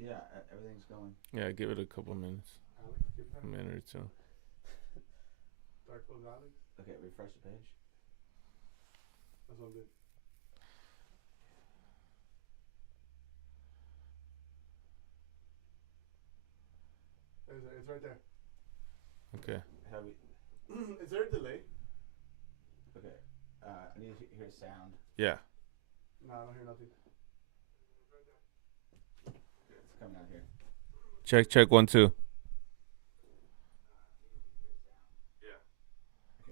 Yeah, everything's going. Yeah, give it a couple minutes. A minute or two. Dark Close Alex. Okay, refresh the page. That's all good. It's right there. Okay. Have we? Is there a delay? Okay. I need to hear sound. Yeah. No, I don't hear nothing. It's coming out here. Check 1 2.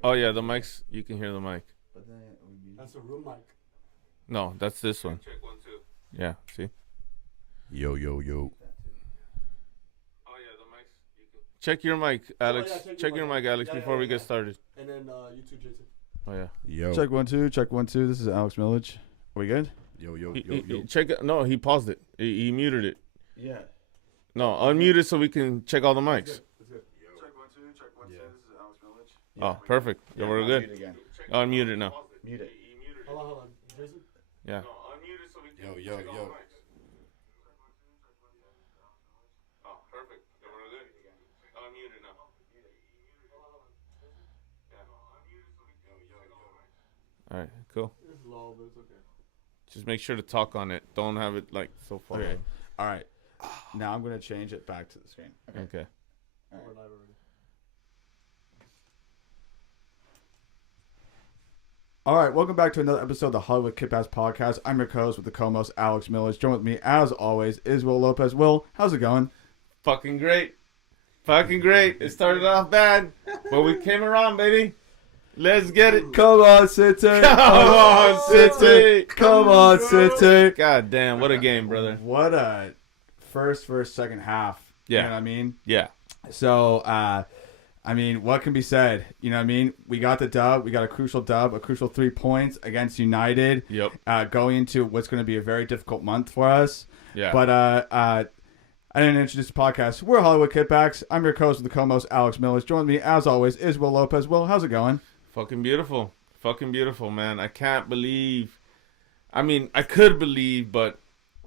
Oh yeah, the mics. You can hear the mic. But then That's a room mic. No, that's this one. Check 1 2. Yeah. See. Yo. Oh yeah, the mics. Check your mic, Alex. yeah, check your mic, Alex, before we get started. And then you too, Jason. Oh yeah. Yo. Check 1 2. Check 1 2. This is Alex Millage. Are we good? Yo. Check it. No, he paused it. He muted it. Yeah. No, unmute it so we can check all the mics. It's good. Check 1 2. Check 1 2. This is Alex Millage. Oh, perfect. Yeah, we're good. Mute again. Unmute it now. Mute it. Hold on. Jason? Yeah. Yo. Oh, perfect. Yeah, we're good. Unmute it now. All right, cool. It's low, but it's okay. Just make sure to talk on it. Don't have it like so far. Okay. All right. Now I'm going to change it back to the screen. Okay. All We're right. live already. All right. Welcome back to another episode of the Hollywood Kick-Ass Podcast. I'm your co-host with the co-host, Alex Millage. Join with me, as always, is Will Lopez. Will, how's it going? Fucking great. It started off bad, but we came around, baby. Let's get it. Come on, City. Come on, City. Come on, City. God damn, what a game, brother. What a first, second half. Yeah. You know what I mean? Yeah. So, what can be said? You know what I mean? We got the dub. We got a crucial dub, a crucial 3 points against United. Yep. Going into what's going to be a very difficult month for us. Yeah. But I didn't introduce the podcast. We're Hollywood Kickbacks. I'm your co-host with the co-host, Alex Millage. Join me, as always, is Will Lopez. Will, how's it going? Fucking beautiful, man. I can't believe. I mean, I could believe, but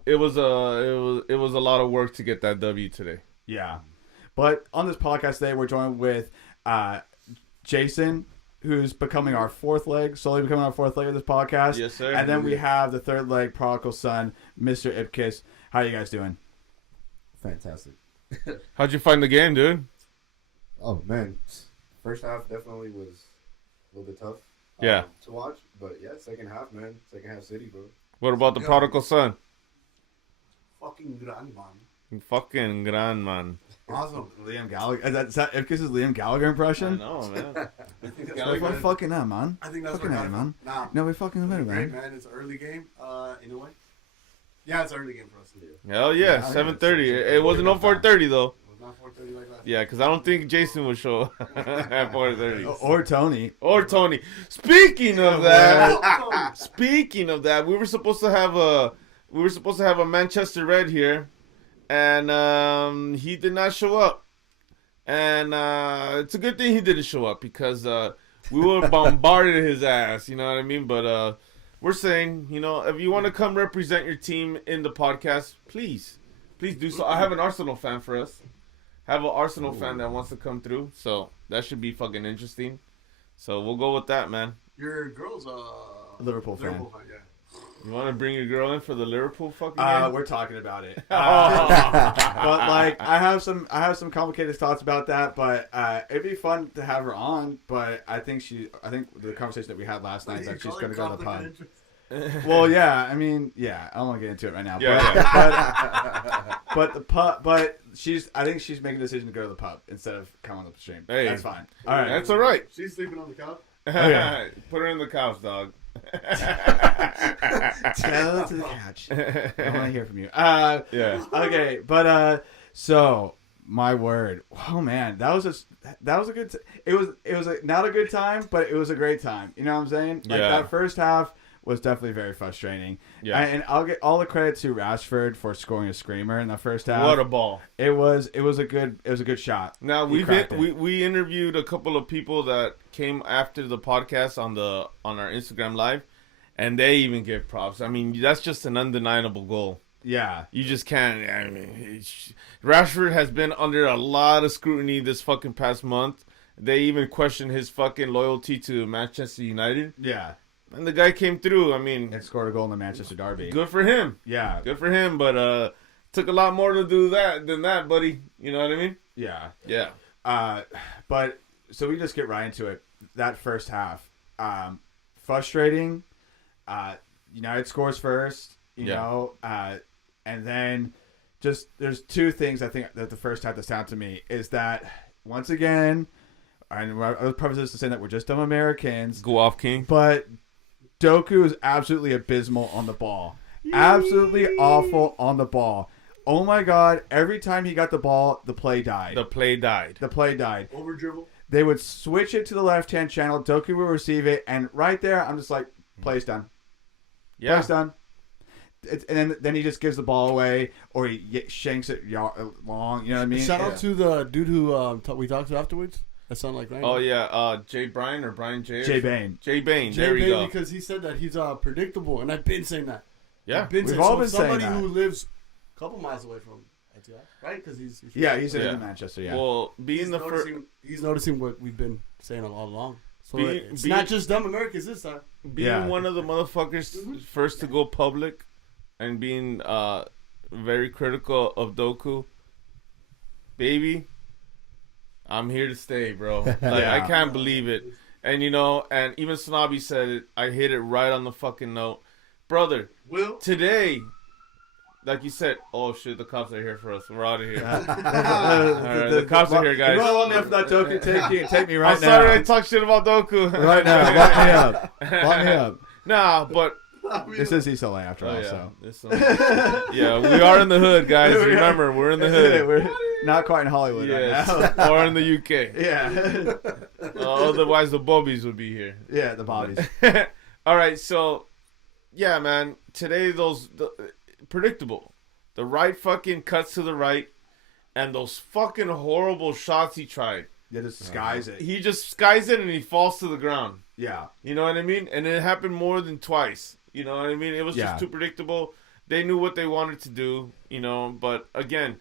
it was a lot of work to get that W today. Yeah. But on this podcast today, we're joined with Jason, who's becoming our slowly becoming our fourth leg of this podcast. Yes, sir. And then we have the third leg, prodigal son, Mr. Ipkiss. How you guys doing? Fantastic. How'd you find the game, dude? Oh man, first half definitely was a little bit tough. Yeah. To watch, but yeah, second half, man. Second half City, bro. What about the prodigal son? Fucking grand, man. Fucking grand, man. Awesome. Liam Gallagher. Is that Ipkiss's Liam Gallagher impression? I know, man. I think that's Like, what fucking that, man? I think that's Fucking what that, man. Nah. No, we fucking better, Great, man. man. It's an early game. In a way. Yeah, it's an early game for us. Hell yeah, Yeah, 7:30. It wasn't no 4:30 though. It was not 4:30 like last. Yeah, because I don't think Jason would show up at 4:30. Or Tony. Or Tony. Speaking of that, we were supposed to have a Manchester Red here, and he did not show up. And it's a good thing he didn't show up because we would have bombarded his ass. You know what I mean? But we're saying, if you want to come represent your team in the podcast, please do so. I have an Arsenal fan for us. I have an Arsenal fan that wants to come through, so that should be fucking interesting. So we'll go with that, man. Your girl's Liverpool fan. yeah. You want to bring your girl in for the Liverpool fucking game? We're talking about it. Oh. But like, I have some complicated thoughts about that. But it'd be fun to have her on. But I think the conversation that we had last night is that she's going to go to the pub. Well, yeah. I mean, yeah. I don't want to get into it right now. Yeah, But I think she's making a decision to go to the pub instead of come on the stream. Hey. That's fine. All right. That's all right. She's sleeping on the couch. Okay. Put her in the couch, dog. Tell to the couch. I want to hear from you. Yeah. Okay, but so my word. Oh man, that was a good. It was not a good time, but it was a great time. You know what I'm saying? Like, Yeah. that first half was definitely very frustrating. Yeah. And I'll get all the credit to Rashford for scoring a screamer in the first half. What a ball. It was a good shot. Now He cracked it. we interviewed a couple of people that came after the podcast on our Instagram live, and they even gave props. I mean, that's just an undeniable goal. Yeah. You just can't. I mean, Rashford has been under a lot of scrutiny this fucking past month. They even questioned his fucking loyalty to Manchester United. Yeah. And the guy came through. I mean, And scored a goal in the Manchester Derby. good for him. Yeah. Good for him. But took a lot more to do that than that, buddy. You know what I mean? Yeah. Yeah. But so we just get right into it. That first half, frustrating. United scores first, you know, and then just there's two things I think that the first half that stand out to me is that once again, and I was preface this to say that we're just dumb Americans, Go off, King. but Doku is absolutely abysmal on the ball, absolutely awful on the ball. Oh my God! Every time he got the ball, the play died. The play died. The play died. Over dribble. They would switch it to the left-hand channel. Doku would receive it, and right there, I'm just like, play's done. Yeah. Play's done. And then he just gives the ball away, or he shanks it long. You know what I mean? Shout out to the dude who we talked to afterwards. That sounded like Ryan. Oh yeah, Jay Bryan or Brian Jay? Jay Bain. Jay Bain. Jay There we Bain, go. because he said that he's predictable, and I've been saying that. Yeah. I've been We've saying all so been saying somebody that. who lives a couple miles away from Etihad, right? Because he's He's Yeah. in Manchester. Yeah. Well, being he's the first. noticing what we've been saying all along. So it's being- not just dumb Americans this time. Being one of the motherfuckers first to go public and being very critical of Doku, baby, I'm here to stay, bro. Like, Yeah. I can't believe it. And, you know, and even Snobby said it. I hit it right on the fucking note. Brother, Will. today, like you said, oh shit, the cops are here for us. We're out of here. Alright, the cops are here, guys. You want me after that Doku? Take me right I'm now. sorry I talked shit about Doku. Right now. Lock me up. Lock me up. Nah, but This is East LA after all, yeah. so. Yeah, we are in the hood, guys. Remember, we're in the hood. We're not quite in Hollywood Yes, right now. or in the UK. Yeah. Otherwise, the Bobbies would be here. Yeah, the bodies. All right, so yeah, man. Today, predictable. The right fucking cuts to the right, and those fucking horrible shots he tried. Yeah, just disguise it. He just skies it and he falls to the ground. Yeah. You know what I mean? And it happened more than twice. You know what I mean? It was just too predictable. They knew what they wanted to do, you know. But again,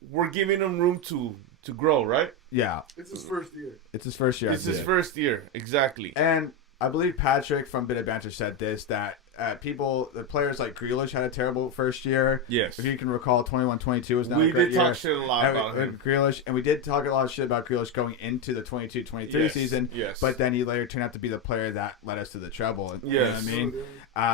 we're giving him room to grow, right? Yeah. It's his first year. It's his first year. It's his first year, exactly. And I believe Patrick from Bit of Banter said this, that the players like Grealish had a terrible first year. Yes. If you can recall, 21-22 was not We a great did year. talk shit a lot about him. Grealish, and we did talk a lot of shit about Grealish going into the 22-23 Yes, season. yes. But then he later turned out to be the player that led us to the treble. You Yes. know what I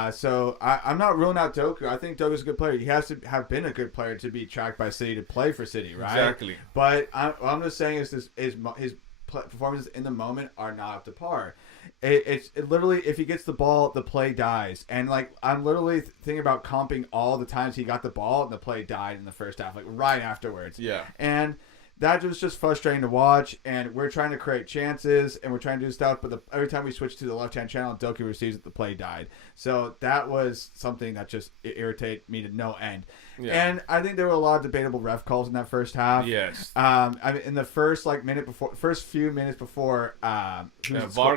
mean? So I'm not ruling out Doku. I think Doku's a good player. He has to have been a good player to be tracked by City to play for City, right? Exactly. But what I'm just saying is his performances in the moment are not up to par. It's literally, if he gets the ball, the play dies. And like, I'm literally thinking about comping all the times he got the ball and the play died in the first half, like right afterwards. Yeah. And that was just frustrating to watch. And we're trying to create chances and we're trying to do stuff, but every time we switch to the left-hand channel and Doku receives it, the play died. So that was something that just irritated me to no end. Yeah. And I think there were a lot of debatable ref calls in that first half. Yes. I mean, in the first first few minutes before, VAR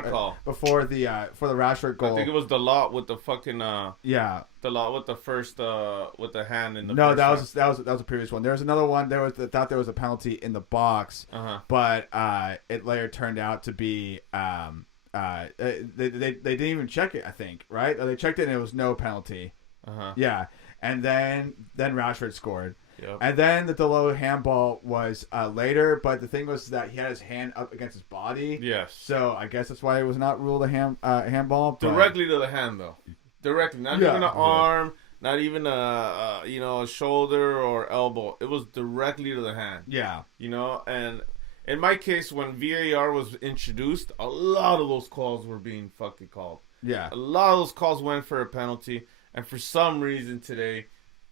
call before the for the Rashford goal. I think it was the lot with the fucking Yeah. the lot with the first with the hand in the. No, first that was a previous one. There was another one. Thought there was a penalty in the box, but it later turned out to be they didn't even check it. I think, right? They checked it and it was no penalty. Yeah, and then Rashford scored. Yep. And then the Delo handball was later, but the thing was that he had his hand up against his body. Yes. So I guess that's why it was not ruled a handball. But... Directly to the hand, though. Directly, not even an arm, not even a shoulder or elbow. It was directly to the hand. Yeah. You know, and in my case, when VAR was introduced, a lot of those calls were being fucking called. Yeah. A lot of those calls went for a penalty, and for some reason today,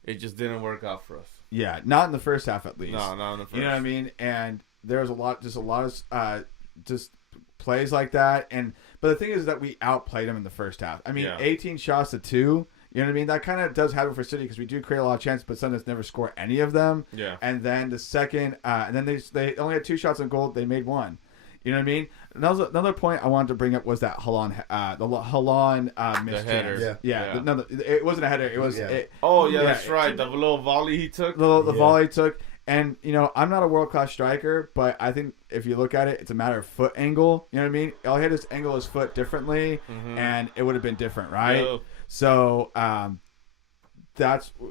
it just didn't work out for us. Yeah, not in the first half at least. No, not in the first. You know what I mean? And there was a lot of just plays like that. But the thing is that we outplayed them in the first half. I mean, 18 shots to 2. You know what I mean? That kind of does happen for City because we do create a lot of chances, but sometimes never score any of them. Yeah. And then the second, and then they only had 2 shots on goal. They made 1. You know what I mean? Another point I wanted to bring up was that Halan, missed header. chance. Yeah. No, it wasn't a header. It was. Yeah. That's right. The little volley he took. The volley took. And, I'm not a world-class striker, but I think if you look at it, it's a matter of foot angle. You know what I mean? All he had to angle his foot differently, and it would have been different, right? Yep. So,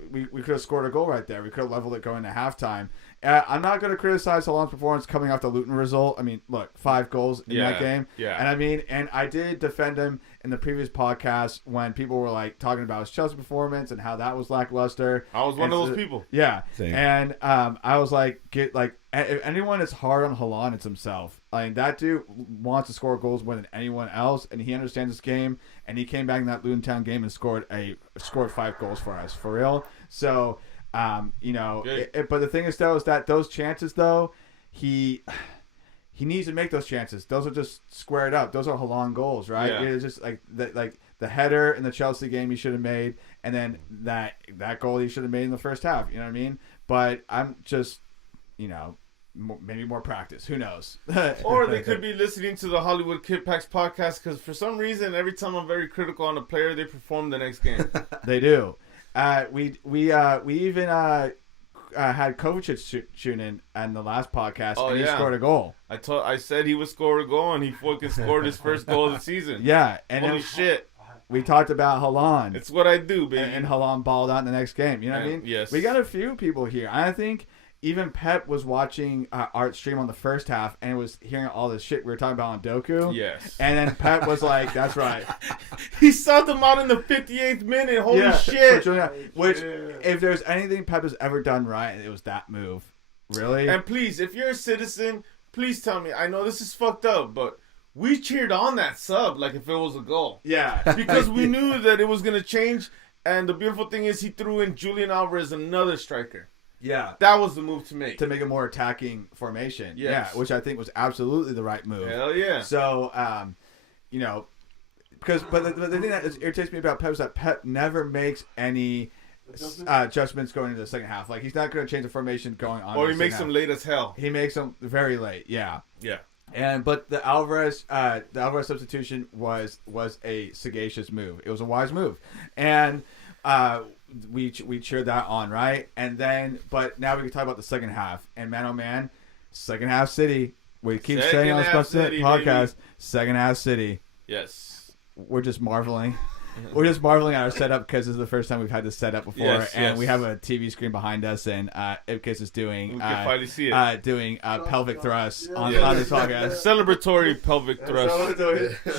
we could have scored a goal right there. We could have leveled it going to halftime. I'm not going to criticize Halan's performance coming off the Luton result. I mean, look, 5 goals in that game. Yeah. And I did defend him in the previous podcast when people were like talking about his Chelsea performance and how that was lackluster. I was one of those people. Yeah. Same. And I was like, if anyone is hard on Halan, it's himself. I mean, that dude wants to score goals more than anyone else, and he understands this game. And he came back in that Luton Town game and scored 5 goals for us, for real. So, but the thing is, though, is that those chances, though, he needs to make those chances. Those are just squared up. Those are Halan goals, right? Yeah. It's just like the header in the Chelsea game he should have made, and then that goal he should have made in the first half. You know what I mean? But I'm just, maybe more practice. Who knows? Or they could be listening to the Hollywood Kid Packs podcast because for some reason, every time I'm very critical on a player, they perform the next game. They do. We even had Kovacic tune in the last podcast, and he scored a goal. I said he would score a goal, and he fucking scored his first goal of the season. Yeah, and Holy shit. We talked about Halan. It's what I do, baby. And Halan balled out in the next game. You know what I mean? Yes. We got a few people here. I think even Pep was watching Art stream on the first half and was hearing all this shit we were talking about on Doku. Yes. And then Pep was like, that's right. He subbed him out in the 58th minute. Holy shit. Which, if there's anything Pep has ever done right, it was that move. Really? And please, if you're a citizen, please tell me. I know this is fucked up, but we cheered on that sub like if it was a goal. Yeah. Because we knew that it was going to change. And the beautiful thing is he threw in Julian Alvarez, another striker. Yeah. That was the move to make. To make a more attacking formation. Yes. Yeah, which I think was absolutely the right move. Hell yeah. So, but the thing that irritates me about Pep is that Pep never makes any adjustments going into the second half. Like, he's not going to change the formation going on. Or he makes them late as hell. He makes them very late, yeah. Yeah. But the Alvarez substitution was a sagacious move. It was a wise move. And we cheered that on, right? And then, but now we can talk about the second half. And man, oh man, second half City. We keep saying on this podcast, second half City. Yes. We're just marveling. We're just marveling at our setup because this is the first time we've had this set up before, and we have a TV screen behind us, and Ipkiss is doing pelvic thrusts on this podcast. Celebratory pelvic thrust.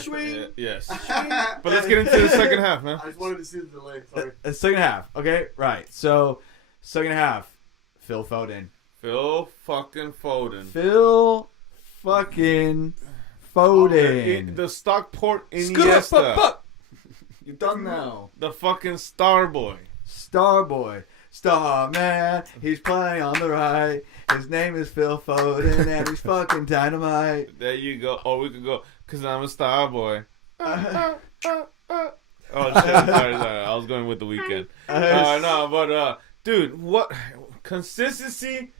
Sweet. Yes. But let's get into the second half, man. I just wanted to see the delay. Sorry. Second half. Okay, right. So, second half. Phil Foden. Phil fucking Foden. The Stockport Iniesta. You're done now. The fucking star boy. Star man. He's playing on the right. His name is Phil Foden, and he's fucking dynamite. There you go. Or we could go, because I'm a star boy. Oh, shit. Sorry. I was going with the weekend. Dude, what? Consistency.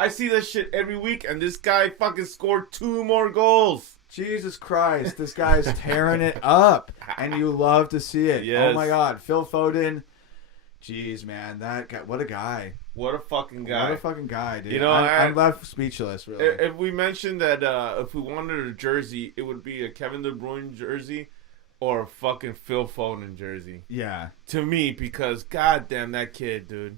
I see that shit every week, and this guy fucking scored 2 more goals. Jesus Christ, this guy's tearing it up, and you love to see it. Yes. Oh my God, Phil Foden. Jeez, man, that guy, what a guy. What a fucking guy. What a fucking guy, dude. You know, I'm left speechless, really. If we mentioned that if we wanted a jersey, it would be a Kevin De Bruyne jersey or a fucking Phil Foden jersey. Yeah. To me, because goddamn that kid, dude.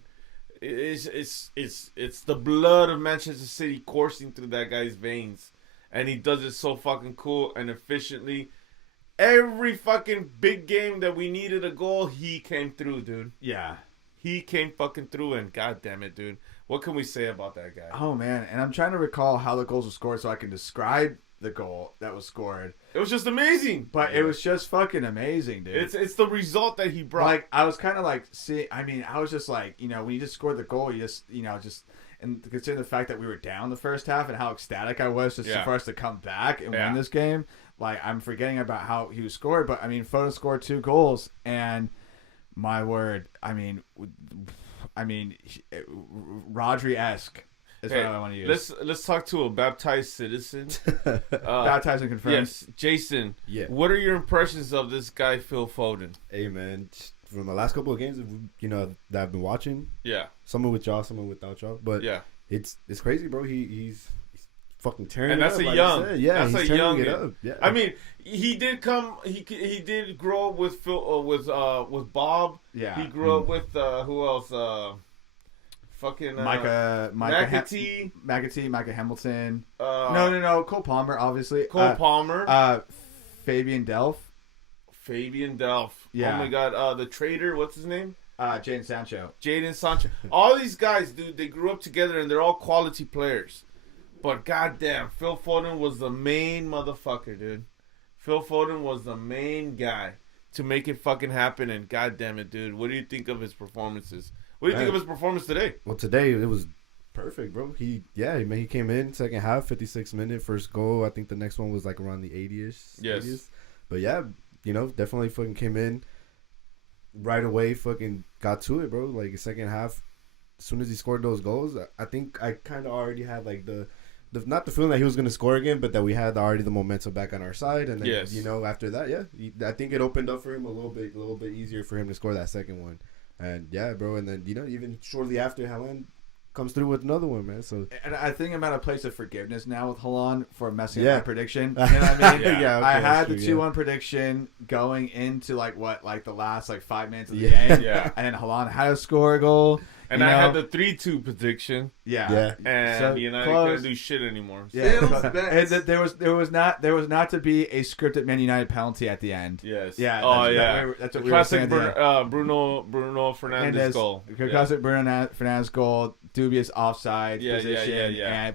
It's the blood of Manchester City coursing through that guy's veins. And he does it so fucking cool and efficiently. Every fucking big game that we needed a goal, he came through, dude. Yeah. He came fucking through, and goddamn it, dude. What can we say about that guy? Oh, man. And I'm trying to recall how the goals were scored so I can describe the goal that was scored. It was just amazing. But it was just fucking amazing, dude. It's the result that he brought. Like, I was kind of like, I was just like, when you just scored the goal, you just, and considering the fact that we were down the first half and how ecstatic I was just for us to come back and win this game, like, I'm forgetting about how he was scored. But, Foden scored 2 goals, and my word, Rodri-esque. Is Hey, what I want to use. let's talk to a baptized citizen. Baptized and confirmed. Yes, Jason. Yeah. What are your impressions of this guy Phil Foden? Hey man, from the last couple of games, that I've been watching, Yeah, some with y'all, some without y'all, but yeah. it's crazy, bro. He's fucking tearing And it that's up. a like young- I said. Yeah, that's he's a tearing it youngin. up. Yeah, I mean, he did come. He did grow up with Phil. With Bob. Yeah. He grew up with who else? Fucking Micah McAtee. Micah Hamilton. No. No. Cole Palmer, obviously. Cole Palmer. Fabian Delph. Fabian Delph. Yeah. Oh my God. The trader. What's his name? Jaden Sancho. Jaden Sancho. All these guys, dude, they grew up together and they're all quality players. But goddamn, Phil Foden was the main motherfucker, dude. Phil Foden was the main guy to make it fucking happen. And goddamn it, dude, what do you think of his performances? What do you think of his performance today? Well, today it was perfect, bro. He came in second half, 56-minute first goal. I think the next one was like around the 80ish. Yes. 80s. But yeah, definitely fucking came in right away. Fucking got to it, bro. Like second half, as soon as he scored those goals, I think I kind of already had like the not the feeling that he was gonna score again, but that we had already the momentum back on our side. And then Yes. after that, I think it opened up for him a little bit easier for him to score that second one. And yeah, bro, and then even shortly after, Haaland comes through with another one, man. So And I think I'm at a place of forgiveness now with Haaland for messing Yeah. up my prediction. You know what I mean? Yeah, okay, I had that's the true, 2-1 prediction going into the last 5 minutes of the Yeah. game. Yeah. And then Haaland had to score a goal. And I had the 3-2 prediction. Yeah. And So United close. couldn't do shit anymore. Yeah. Sales And bets. there was not to be a scripted Man United penalty at the end. Yes. Yeah. Oh, that's- yeah. That's The what we were saying. classic at the end. Bruno Fernandes goal. Classic Bruno Fernandes goal, dubious offside Yeah, position. yeah. And,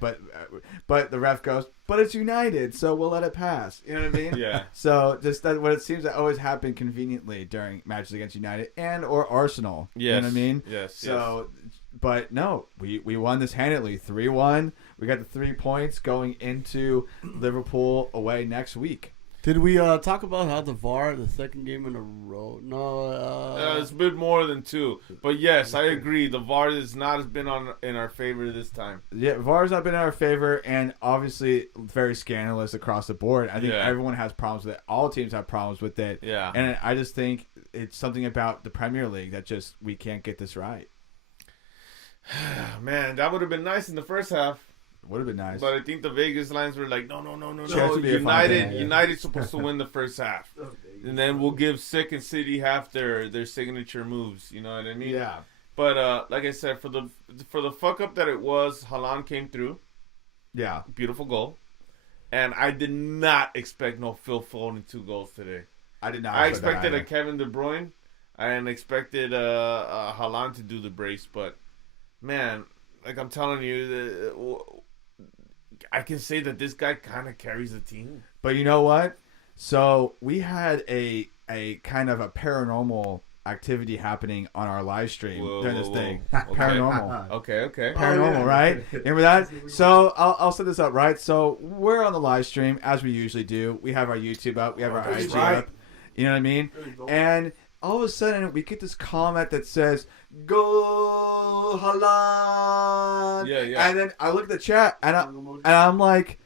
but the ref goes, but it's United, so we'll let it pass. You know what I mean? Yeah. So just that what it seems to always happen conveniently during matches against United and or Arsenal. Yes. You know what I mean? Yes. So, but no, we won this handedly, 3-1. We got the 3 points going into Liverpool away next week. Did we talk about how the VAR, the second game in a row? No. It's been more than 2. But yes, I agree. The VAR has not been in our favor this time. Yeah, VAR's not been in our favor, and obviously very scandalous across the board. I think Yeah. everyone has problems with it. All teams have problems with it. Yeah. And I just think it's something about the Premier League that just we can't get this right. Man, that would have been nice in the first half. Would have been nice. But I think the Vegas lines were like, no. Sure, to be a fun thing, yeah. United's supposed to win the first half. And then we'll give Sick and City half their signature moves. You know what I mean? yeah. But like I said, for the fuck up that it was, Haaland came through. Yeah. Beautiful goal. And I did not expect no Phil Foden 2 goals today. I did not. I expect expected that a either. Kevin De Bruyne. I expected Haaland to do the brace. But, man, like I'm telling you, I can say that this guy kind of carries the team. But you know what? So we had a kind of a paranormal activity happening on our live stream during this thing. Okay. Paranormal. Okay. Paranormal, right? Remember that? So I'll set this up, right? So we're on the live stream as we usually do. We have our YouTube up. We have our IG up. You know what I mean? And all of a sudden we get this comment that says, "Go Haaland!" Yeah. And then I look at the chat and I'm like,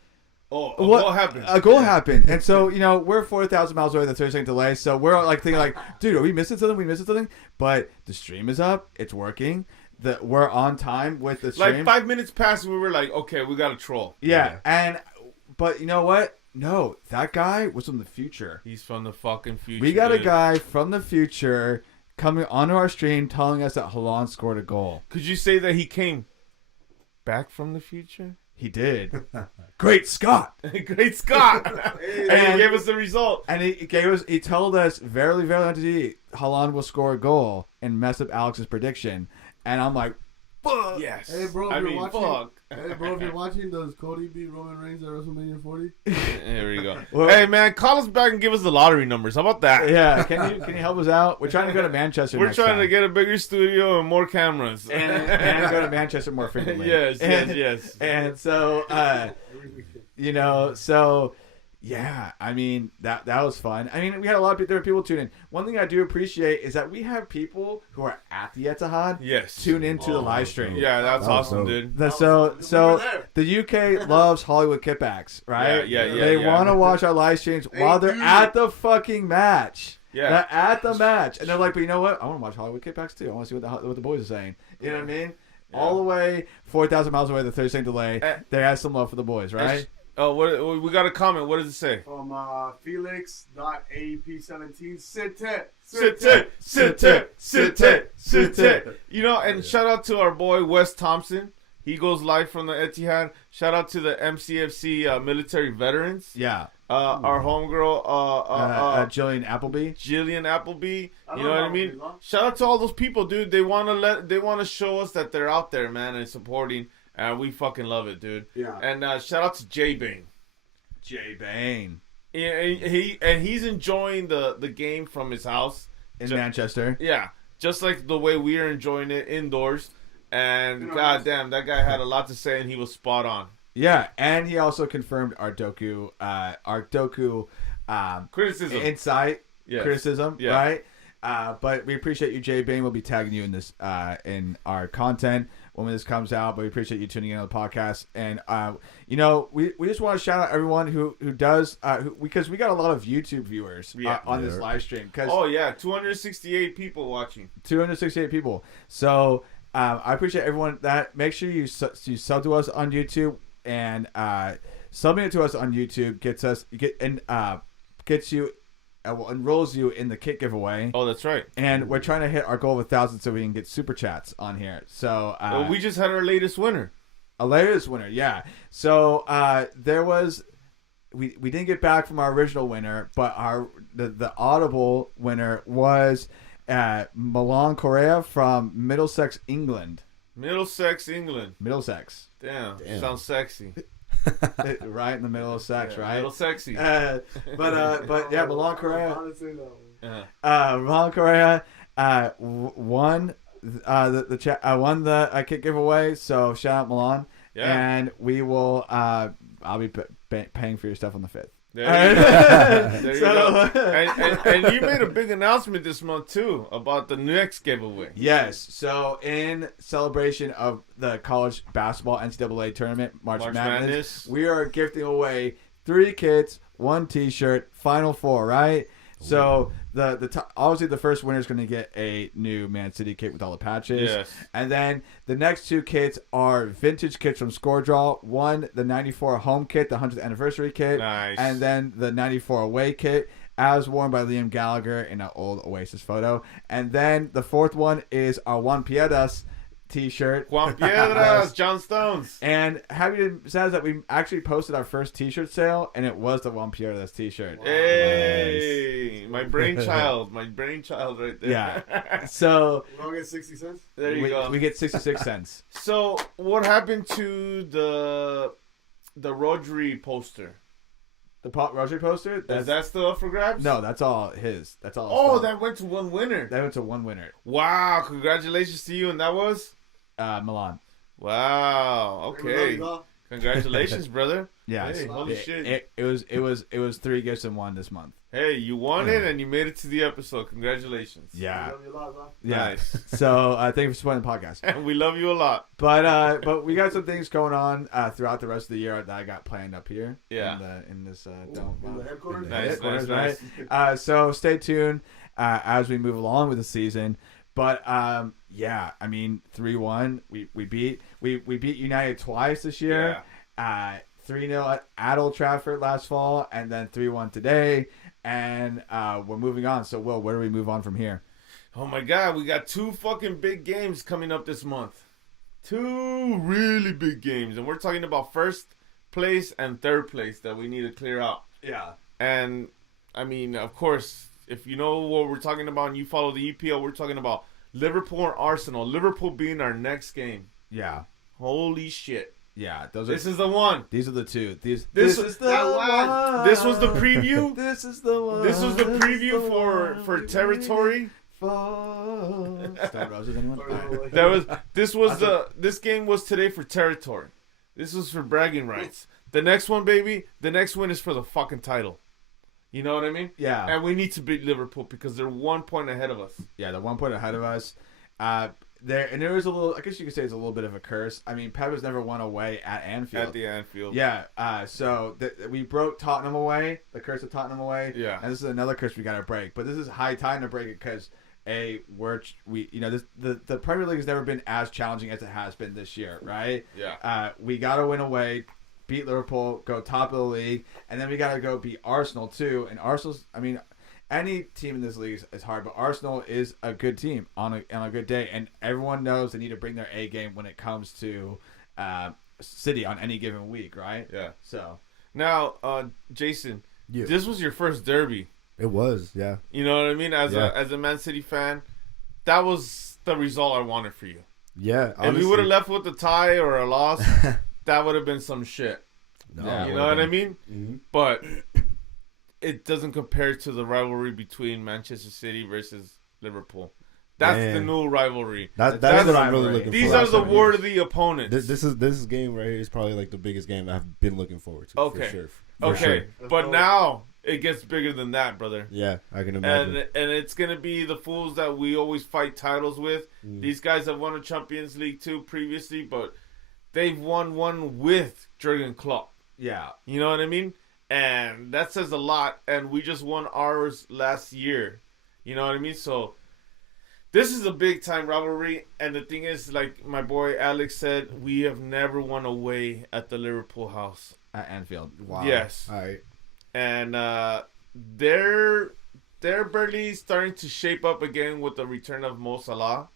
Oh, a goal happened. A goal happened. And so, we're 4,000 miles away with a 30-second delay. So we're like thinking dude, are we missing something? But the stream is up. It's working. We're on time with the stream. Like 5 minutes past, we were like, okay, we got a troll. Yeah. But you know what? No, that guy was from the future. He's from the fucking future. We got a dude. guy from the future coming onto our stream telling us that Haaland scored a goal. Could you say that he came back from the future? He did. Great Scott. Great Scott. And he gave us the result. And he told us very, very empty Haaland will score a goal and mess up Alex's prediction. And I'm like, fuck. Yes. Hey, bro, if I you're mean, watching, fuck. Hey, bro, if you're watching, does Cody beat Roman Reigns at WrestleMania 40? Here we go. Well- Hey, man, call us back and give us the lottery numbers. How about that? Yeah, can you help us out? We're trying to go to Manchester We're next trying time. to get a bigger studio and more cameras. and go to Manchester more frequently. yes. And so, so Yeah, I mean that was fun. I mean, we had a lot of different people tune in. One thing I do appreciate is that we have people who are at the Etihad Yes. tune into the live stream. Yeah, that's That was awesome, dope. dude. So the UK loves Hollywood kickbacks, right? Yeah. They want to watch our live streams while they're at the fucking match. Yeah. They're at the match, and they're like, but you know what? I want to watch Hollywood kickbacks too. I want to see what the boys are saying. You know what I mean? All the way 4,000 miles away, the 30-second delay. They have some love for the boys, right? Oh, what we got a comment. What does it say? From Felix.aep17. Sit it. Sit it. You know, and shout out to our boy Wes Thompson. He goes live from the Etihad. Shout out to the MCFC military veterans. Yeah. Our homegirl, Jillian Appleby. Jillian Appleby. You know what I mean? Shout out to all those people, dude. They wanna show us that they're out there, man, and supporting. And we fucking love it, dude. Yeah. And shout out to Jay Bang. Jay Bane He's enjoying the game from his house in Manchester. Yeah, just like the way we are enjoying it indoors. And goddamn, that guy had a lot to say, and he was spot on. Yeah, and he also confirmed our Doku Criticism. insight Yes. criticism, Yeah. right? But we appreciate you, Jay Bane. We'll be tagging you in this in our content when this comes out. But we appreciate you tuning in on the podcast. And you know, we just want to shout out everyone who does because we got a lot of YouTube viewers on this live stream. Oh yeah, 268 people watching. 268 people. So I appreciate everyone that. Make sure you sub to us on YouTube, and subbing it to us on YouTube gets you enrolls you in the kit giveaway. Oh, that's right. And we're trying to hit our goal of 1,000 so we can get super chats on here. So we just had our latest winner. A latest winner, yeah. So there was we didn't get back from our original winner, but the audible winner was Milan Correa from Middlesex, England. Middlesex, England. Middlesex. Damn. Sounds sexy. Right in the middle of sex, right? Middle sexy. But yeah, Milan Correa. Uh-huh. Milan Correa won won the kit giveaway. So shout out Milan. Yeah. And we will. I'll be paying for your stuff on the 5th. There you go. There you go. And you made a big announcement this month too about the next giveaway. Yes. So in celebration of the college basketball NCAA tournament, March Madness, we are gifting away 3 kits, 1 T-shirt, Final Four. Right. So obviously the first winner is going to get a new Man City kit with all the patches. Yes. And then the next 2 kits are vintage kits from Score Draw. One, the 94 home kit, the 100th anniversary kit. Nice. And then the 94 away kit, as worn by Liam Gallagher in an old Oasis photo. And then the 4th one is our Juan Piedras T-shirt. Juan Piedras, John Stones. And happy to say that we actually posted our first T-shirt sale, and it was the Juan Piedras T-shirt. Wow. Hey, my brainchild right there. Yeah. So We all get 60 cents? there you go. we get 66 cents. So what happened to the Rodri poster? The Rosary poster? Is that still up for grabs? No, that's all his. That's all. Oh, that went to one winner. That went to one winner. Wow! Congratulations to you, and that was Milan. Wow. Okay. Congratulations, brother. Yeah. Hey, holy shit. It was 3 gifts in 1 this month. Hey, you won it, and you made it to the episode. Congratulations. Yeah. Yeah. Nice. So thank you for supporting the podcast. And we love you a lot. But we got some things going on throughout the rest of the year that I got planned up here. Yeah. In this in the headquarters? Nice. right? So stay tuned as we move along with the season. But yeah, I mean 3-1. We beat United twice this year. Yeah. 3-0 at Old Trafford last fall, and then 3-1 today. And we're moving on. So, Will, where do we move on from here? Oh my God, we got 2 fucking big games coming up this month. 2 really big games, and we're talking about 1st place and 3rd place that we need to clear out. Yeah. And I mean, of course, if you know what we're talking about and you follow the EPL, we're talking about Liverpool and Arsenal. Liverpool being our next game. Yeah. Holy shit. Yeah. This is the one. These are the 2. This is the one. This was the preview. This is the one. This was the preview for Territory. Stone Roses, anyone? This game was today for Territory. This was for bragging rights. The next one, baby, the next one is for the fucking title. You know what I mean? Yeah. And we need to beat Liverpool because they're 1 point ahead of us. Yeah, they're 1 point ahead of us. There is a little. I guess you could say it's a little bit of a curse. I mean, Pep has never won away at Anfield. At the Anfield. Yeah. So we broke Tottenham away. The curse of Tottenham away. Yeah. And this is another curse we got to break. But this is high time to break it because the Premier League has never been as challenging as it has been this year, right? Yeah. We got to win away, beat Liverpool, go top of the league, and then we got to go beat Arsenal too. And Arsenal's, I mean, any team in this league is hard, but Arsenal is a good team on a good day, and everyone knows they need to bring their A game when it comes to City on any given week, right? Yeah. So now, Jason, Yeah. this was your first derby. It was, yeah. You know what I mean? As Yeah. a Man City fan, that was the result I wanted for you. Yeah, If we would have left with a tie or a loss, that would have been some shit. No, Yeah, You know what I mean? Mm-hmm. But it doesn't compare to the rivalry between Manchester City versus Liverpool. That's the Man. new rivalry. That's That's what I'm rivalry. really looking These for. are the 7 years. worthy opponents. This game right here is probably like the biggest game that I've been looking forward to. Okay. For sure. Okay, but now it gets bigger than that, brother. Yeah, I can imagine. And it's gonna be the fools that we always fight titles with. These guys have won a Champions League too previously, but they've won one with Jurgen Klopp. yeah, You know what I mean? And that says a lot. And we just won ours last year. You know what I mean? So this is a big time rivalry. And the thing is, like my boy Alex said, we have never won away at the Liverpool house. at Anfield. Wow. Yes. All right. And they're barely starting to shape up again with the return of Mo Salah.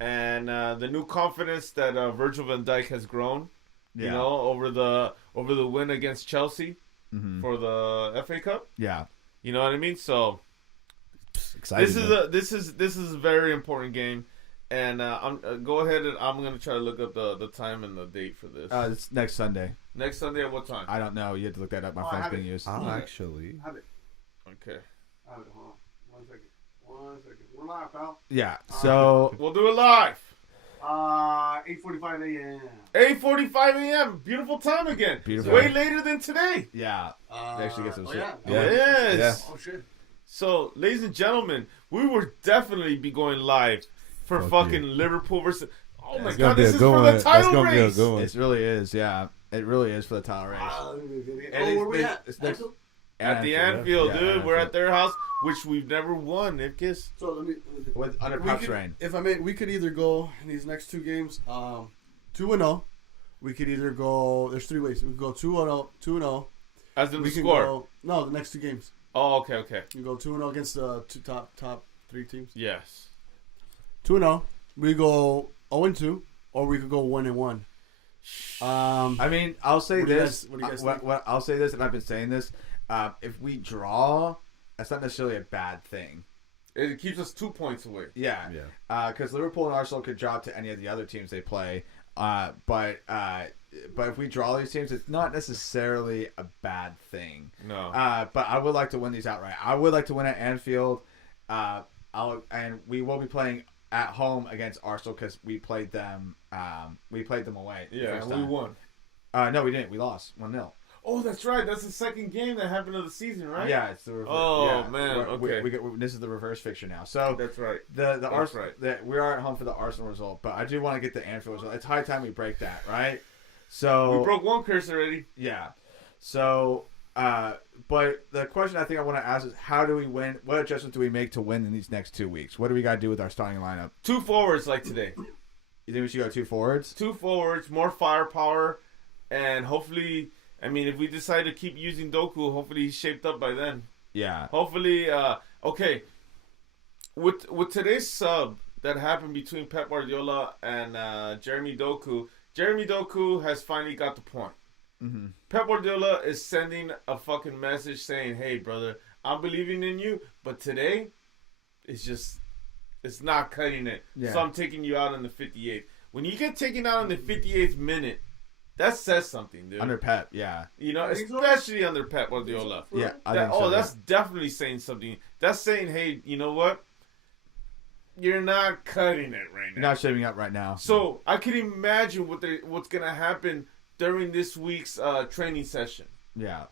And the new confidence that Virgil van Dijk has grown. You know, over the win against Chelsea for the FA Cup. Yeah. You know what I mean? So Exciting. this is a very important game, and I'm go ahead and I'm gonna try to look up the time and the date for this. It's next Sunday. Next Sunday at what time? I don't know. You have to look that up. My Oh, I phone's have being it. used. Actually. Have it. Okay, Have it. Hold on. 1 second. 1 second. We're live, pal. Yeah. So we'll do it live. 8:45 a.m. 8:45 a.m. Beautiful time again. Beautiful. Way later than today. yeah, they actually get some shit. Yeah. Yeah. Yes. Oh shit. So, ladies and gentlemen, we will definitely be going live for Fuck fucking Liverpool versus. Oh my It's god, gonna be this a is good for one. the That's title gonna be a race. good one. It really is. Yeah, it really is for the title race. Oh, And where we it's- at? it's next- Anfield? At the Anfield, Anfield, yeah, dude. Anfield. We're at their house, which we've never won, Ipkiss. So let me. With under we Pep's could- reign. If I may, we could either go in these next two games, 2-0. We could either go. There's 3 ways. We could go 2-0, 2-0. As in the We can score. go. No, the next 2 games. Oh, okay. You go 2-0 against the top 3 teams. Yes. 2-0. We go 0-2, or we could go 1-1. I mean, I'll say What do you this. guys- what do you guys what I'll say this, and I've been saying this. If we draw, that's not necessarily a bad thing. It keeps us 2 points away. Yeah. Yeah. Because Liverpool and Arsenal could drop to any of the other teams they play. But if we draw these teams, it's not necessarily a bad thing. No. But I would like to win these outright. I would like to win at Anfield. And we will be playing at home against Arsenal because we played them. We played them away. the Yeah, first and we time. won. No, we didn't. We lost 1-0. Oh, that's right. That's the second game that happened of the season, right? Yeah, it's the reverse. Oh, yeah. man, okay. This is the reverse fixture now. So That's right. the That's Arsenal, right. we are at home for the Arsenal result, but I do want to get the Anfield result. It's high time we break that, right? So We broke one curse already. yeah. So, but the question I think I want to ask is, how do we win? What adjustments do we make to win in these next 2 weeks? What do we got to do with our starting lineup? 2 forwards like today. You think we should go 2 forwards? 2 forwards, more firepower, and hopefully, I mean, if we decide to keep using Doku, hopefully he's shaped up by then. Yeah. Hopefully, okay. With today's sub that happened between Pep Guardiola and Jeremy Doku has finally got the point. Mm-hmm. Pep Guardiola is sending a fucking message saying, "Hey, brother, I'm believing in you, but today, it's not cutting it. Yeah. So I'm taking you out in the 58th. When you get taken out in the 58th minute, that says something, dude. Under Pep, yeah. You know, I think so. especially under Pep Guardiola. Yeah, I think so. Oh, that's definitely saying something. That's saying, hey, you know what? You're not cutting it right You're now. not shaping up right now. So I can imagine what's gonna happen during this week's training session. Yeah.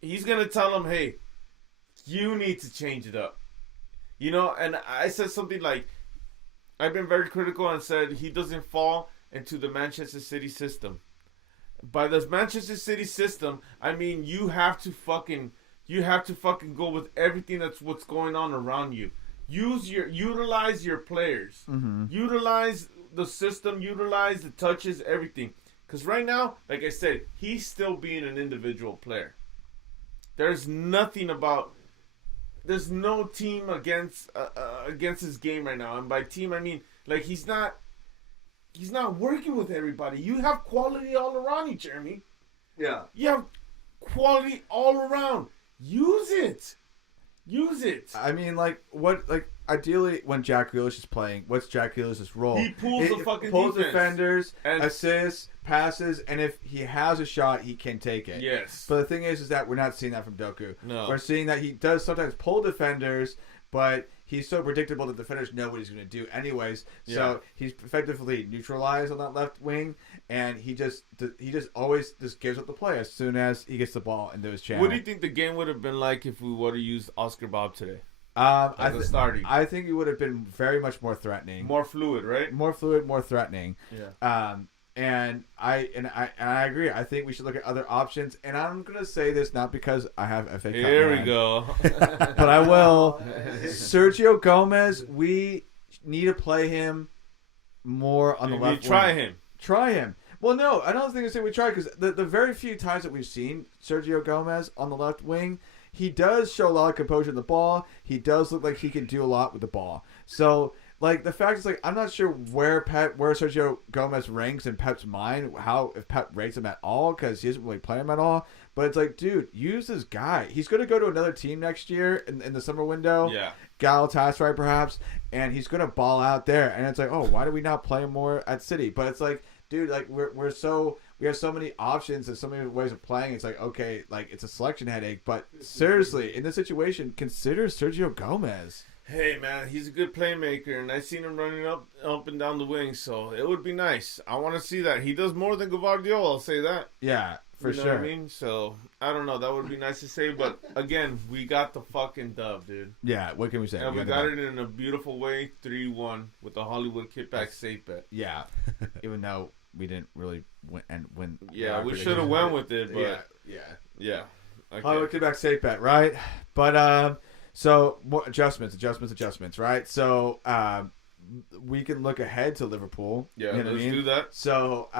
He's going to tell him, hey, you need to change it up. You know, and I said something like, I've been very critical and said he doesn't fall into the Manchester City system. By the Manchester City system, I mean you have to fucking go with everything that's what's going on around you. Utilize your players. Mm-hmm. Utilize the system, utilize the touches, everything. Because right now, like I said, he's still being an individual player. There's no team against his game right now. And by team, I mean, like, he's not working with everybody. You have quality all around you, Jeremy. Yeah. You have quality all around. Use it. I mean, ideally, when Jack Grealish is playing, what's Jack Grealish's role? He pulls the fucking pulls defense. defenders, And- assists, passes, and if he has a shot, he can take it. Yes. But the thing is that we're not seeing that from Doku. No. We're seeing that he does sometimes pull defenders, but he's so predictable that defenders know what he's going to do anyways. Yeah. So he's effectively neutralized on that left wing, and he just always just gives up the play as soon as he gets the ball into his channel. What do you think the game would have been like if we would have used Oscar Bob today? I think he would have been very much more threatening, More fluid, right? more fluid, more threatening. Yeah. And I agree. I think we should look at other options. And I'm gonna say this not because I have FA Cup. Here we man, go. but I will. Sergio Gomez, we need to play him more on the Maybe left. try wing. him. Try him. Well, no, I don't think I say we try because the very few times that we've seen Sergio Gomez on the left wing, he does show a lot of composure in the ball. He does look like he can do a lot with the ball. So, like, the fact is, like, I'm not sure where Sergio Gomez ranks in Pep's mind, if Pep rates him at all, because he doesn't really play him at all. But it's like, dude, use this guy. He's going to go to another team next year in the summer window. Yeah. Galatasaray, perhaps, and he's going to ball out there. And it's like, oh, why do we not play him more at City? But it's like, dude, like, we have so many options and so many ways of playing. It's like, okay, like, it's a selection headache. But seriously, in this situation, consider Sergio Gomez. Hey, man, he's a good playmaker, and I've seen him running up and down the wing, so it would be nice. I want to see that. He does more than Gvardiol, I'll say that. Yeah, for you know sure. what I mean? So, I don't know. That would be nice to say, but, again, we got the fucking dub, dude. Yeah, what can we say? And we got it in a beautiful way, 3-1, with the Hollywood kickback safe bet. Yeah, even though we didn't really win. Yeah, we should have went with it, but yeah. Okay. Hollywood kickback safe bet, right? But so more adjustments, right? So we can look ahead to Liverpool. Yeah, you know what let's I mean? do that. So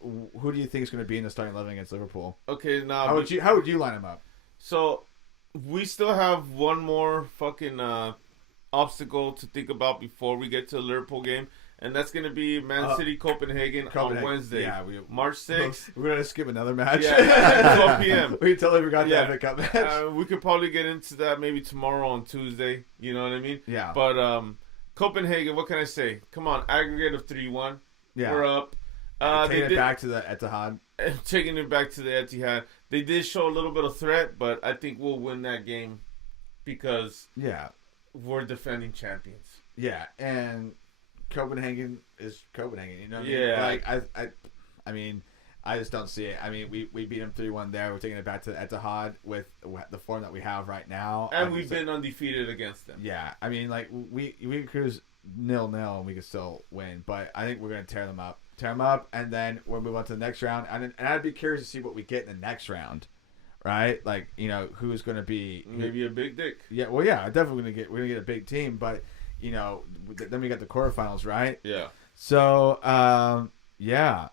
who do you think is going to be in the starting 11 against Liverpool? Okay, now How would you line them up? So we still have one more fucking obstacle to think about before we get to the Liverpool game. And that's going to be Man City Copenhagen on Wednesday, Yeah, March 6th. We're going to skip another match. Yeah, 12 p.m. We totally forgot Yeah. that FA Cup match. We could probably get into that maybe tomorrow on Tuesday. You know what I mean? Yeah. But Copenhagen, what can I say? Come on, aggregate of 3-1. Yeah. We're up. Taking it back to the Etihad. Taking it back to the Etihad. They did show a little bit of threat, but I think we'll win that game because we're defending champions. Yeah, and Copenhagen is Copenhagen. You know what I mean? Yeah. Like, I mean, I just don't see it. I mean, we beat them 3-1 there. We're taking it back to Etihad with the form that we have right now. And we've been undefeated against them. Yeah, I mean, like, we can cruise 0-0 and we can still win. But I think we're going to tear them up. And then we'll move on to the next round. And I'd be curious to see what we get in the next round. Right? Like, you know, who's going to be... Maybe a big dick. Yeah, well, yeah, definitely we're going to get a big team. But, you know, then we got the quarterfinals, right? Yeah. So, yeah.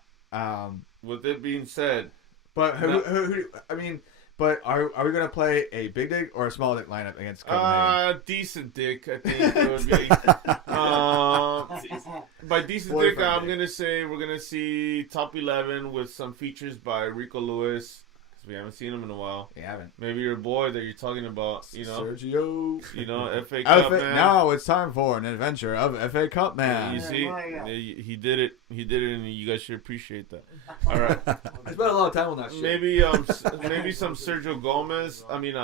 With it being said, But who I mean, but are we gonna play a big dick or a small dick lineup against Copenhagen? Decent dick, I think it would be. By decent dick, I'm gonna say we're gonna see top 11 with some features by Rico Lewis. We haven't seen him in a while. We haven't. Maybe your boy that you're talking about, you know. Sergio. You know, FA Cup man. Now it's time for an adventure of FA Cup man. You see, he did it. He did it, and you guys should appreciate that. All right. I spent a lot of time on that shit. Maybe some Sergio Gomez. I mean,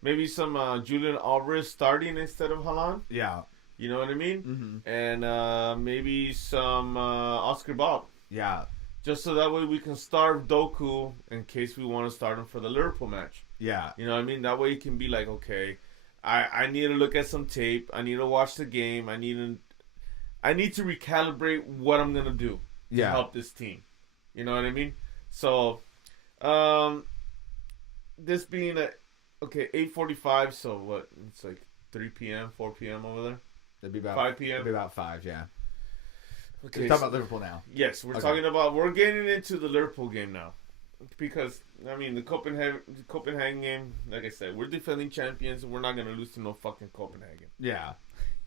maybe some Julian Alvarez starting instead of Haaland. Yeah. You know what I mean? Mm-hmm. And maybe some Oscar Bob. Yeah. just so that way we can starve Doku in case we want to start him for the Liverpool match. Yeah. You know what I mean? That way he can be like, okay, I need to look at some tape. I need to watch the game. I need to recalibrate what I'm gonna do to help this team. You know what I mean? So, this being 8:45. So what? It's like 3 p.m., 4 p.m. over there. It'd be about 5 p.m. It'd be about 5. Yeah. Okay, We're talking about Liverpool now. Yes, we're getting into the Liverpool game now. Because, I mean, the Copenhagen game, like I said, we're defending champions and we're not going to lose to no fucking Copenhagen. Yeah.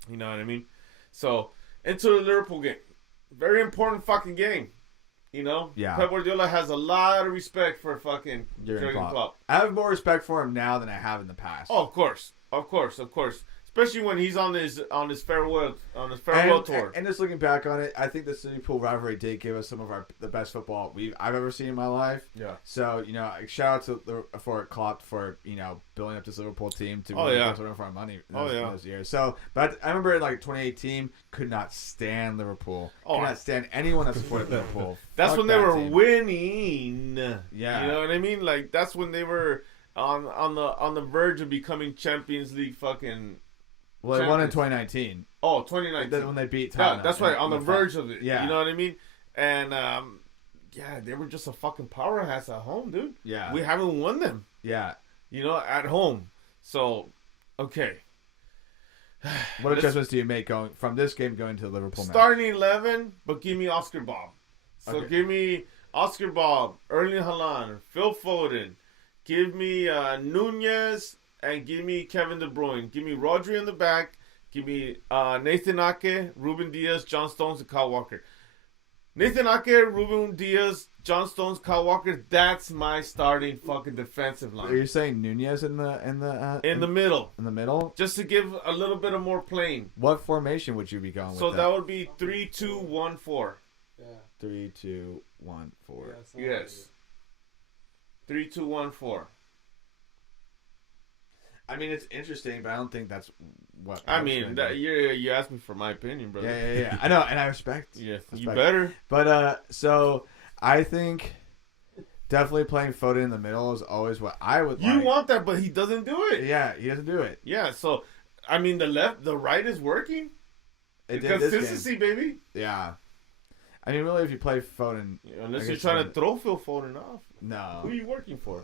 You know what I mean? So, into the Liverpool game. Very important fucking game. You know? Yeah. Pep Guardiola has a lot of respect for fucking Jurgen Jurgen Klopp. Klopp. I have more respect for him now than I have in the past. Oh, of course. Especially when he's on his farewell tour. And just looking back on it, I think the Liverpool rivalry did give us some of the best football I've ever seen in my life. Yeah. So shout out to Klopp for building up this Liverpool team to for our money those years. So, but I remember in like 2018, could not stand Liverpool. Could not stand anyone that supported Liverpool. That's Fuck when they that were team. winning. Yeah. You know what I mean? Like that's when they were on the verge of becoming Champions League fucking. Well, they won in 2019. Oh, 2019. When they beat Tottenham. Yeah, that's right. On the verge of it. Yeah. You know what I mean? And, they were just a fucking powerhouse at home, dude. Yeah. We haven't won them. Yeah. At home. So, okay. What adjustments do you make from this game going to the Liverpool match? Starting 11, but give me Oscar Bob. So give me Oscar Bob, Erling Haaland, Phil Foden. Give me Nunez. And give me Kevin De Bruyne. Give me Rodri in the back. Give me Nathan Ake, Ruben Diaz, John Stones, and Kyle Walker. Nathan Ake, Ruben Diaz, John Stones, Kyle Walker. That's my starting fucking defensive line. Are you saying Nunez in the middle? In the middle, just to give a little bit of more playing. What formation would you be going with? So that would be 3-2-1-4. Yeah. 3-2-1-4. Yes. 3-2-1-4. I mean, it's interesting, but I don't think that's what. I mean, you asked me for my opinion, brother. Yeah. I know, and I respect. Yeah, you better. But so I think definitely playing Foden in the middle is always what I would. You want that, but he doesn't do it. Yeah, he doesn't do it. Yeah, so I mean, the right is working. Consistency, baby. Yeah. I mean, really, if you play Foden, unless you're trying to throw Phil Foden off. No. Who are you working for?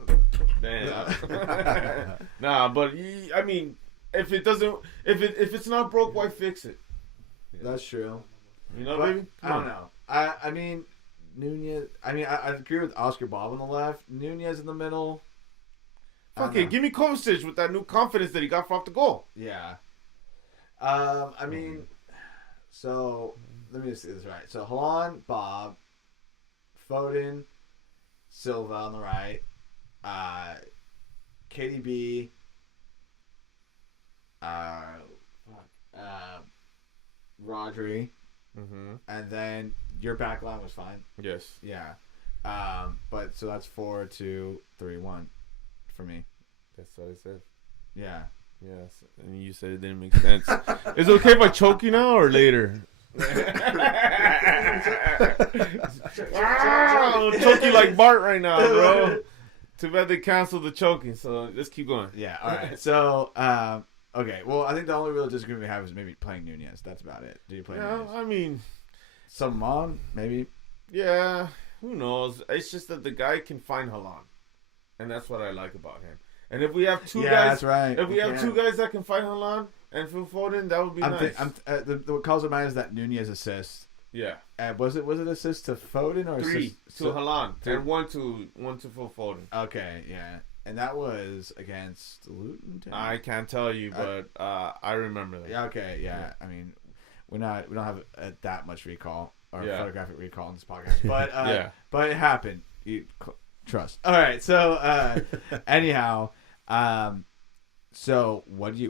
Damn. Nah, but I mean, if it's not broke, why fix it? That's true. You know, but, baby. I don't know. I mean, Nunez. I mean, I agree with Oscar Bob on the left. Nunez in the middle. Fuck it, give me Kovacic with that new confidence that he got off the goal. Yeah. I mean, so let me just get this right. So Haaland, Bob, Foden, Silva on the right, KDB, Rodri, and then your back line was fine. Yes. Yeah. But so that's 4-2-3-1 for me. That's what I said. Yeah. Yes. And you said it didn't make sense. Is it okay if I choke you now or later? I'll choke you like Bart right now, bro. Too bad they canceled the choking, so let's keep going. Yeah, all right. So, okay. Well, I think the only real disagreement we have is maybe playing Nunez. That's about it. Do you play Nunez? I mean, some on, maybe. Yeah, who knows? It's just that the guy can find Haaland, and that's what I like about him. And if we have two guys, that's right. If we have two guys that can find Haaland and Phil Foden, that would be nice. What calls to mind is that Nunez assist. Yeah. Was it assist to Foden or 3 to Haaland and 1 to Phil Foden? Okay, yeah, and that was against Luton. I can't tell you, but I remember that. Yeah. Okay. Yeah. I mean, we don't have that much recall or photographic recall in this podcast, but but it happened. You trust. All right. So anyhow, so what's your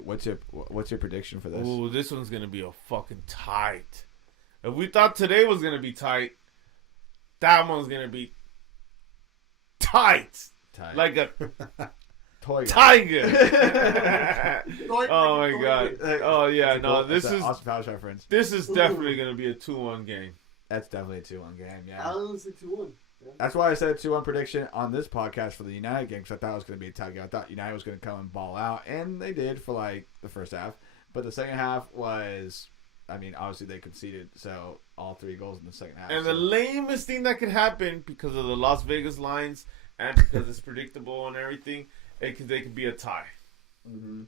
prediction for this? Ooh, this one's gonna be a fucking tight. If we thought today was going to be tight, that one's going to be tight. Like a toy tiger. Oh, my God. Oh, yeah. No, this is... Austin Powers reference. This is definitely going to be a 2-1 game. That's definitely a 2-1 game. Yeah. I was like 2-1. That's why I said 2-1 prediction on this podcast for the United game, because I thought it was going to be a tie game. I thought United was going to come and ball out, and they did for like the first half. But the second half was, I mean, obviously they conceded, so all 3 goals in the second half. And so. the lamest thing that could happen because of the Las Vegas lines and because it's predictable and everything, they could be a tie. Mm-hmm.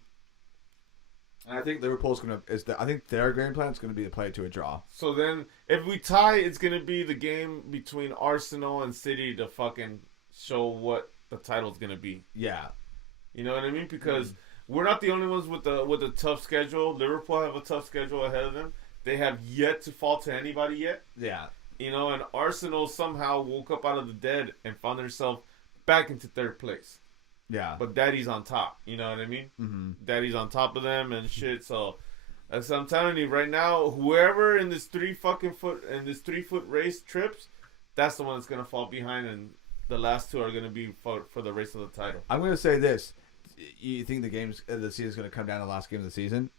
And I think Liverpool's going to, I think their game plan is going to be to play to a draw. So then, if we tie, it's going to be the game between Arsenal and City to fucking show what the title's going to be. Yeah. You know what I mean? Because we're not the only ones with a tough schedule. Liverpool have a tough schedule ahead of them. They have yet to fall to anybody yet. Yeah. You know, and Arsenal somehow woke up out of the dead and found themselves back into 3rd place. Yeah. But Daddy's on top. You know what I mean? Mm-hmm. Daddy's on top of them and shit. So, as I'm telling you right now, whoever in this 3-foot race trips, that's the one that's gonna fall behind, and the last 2 are gonna be for the race of the title. I'm going to say this. You think the season's going to come down to the last game of the season?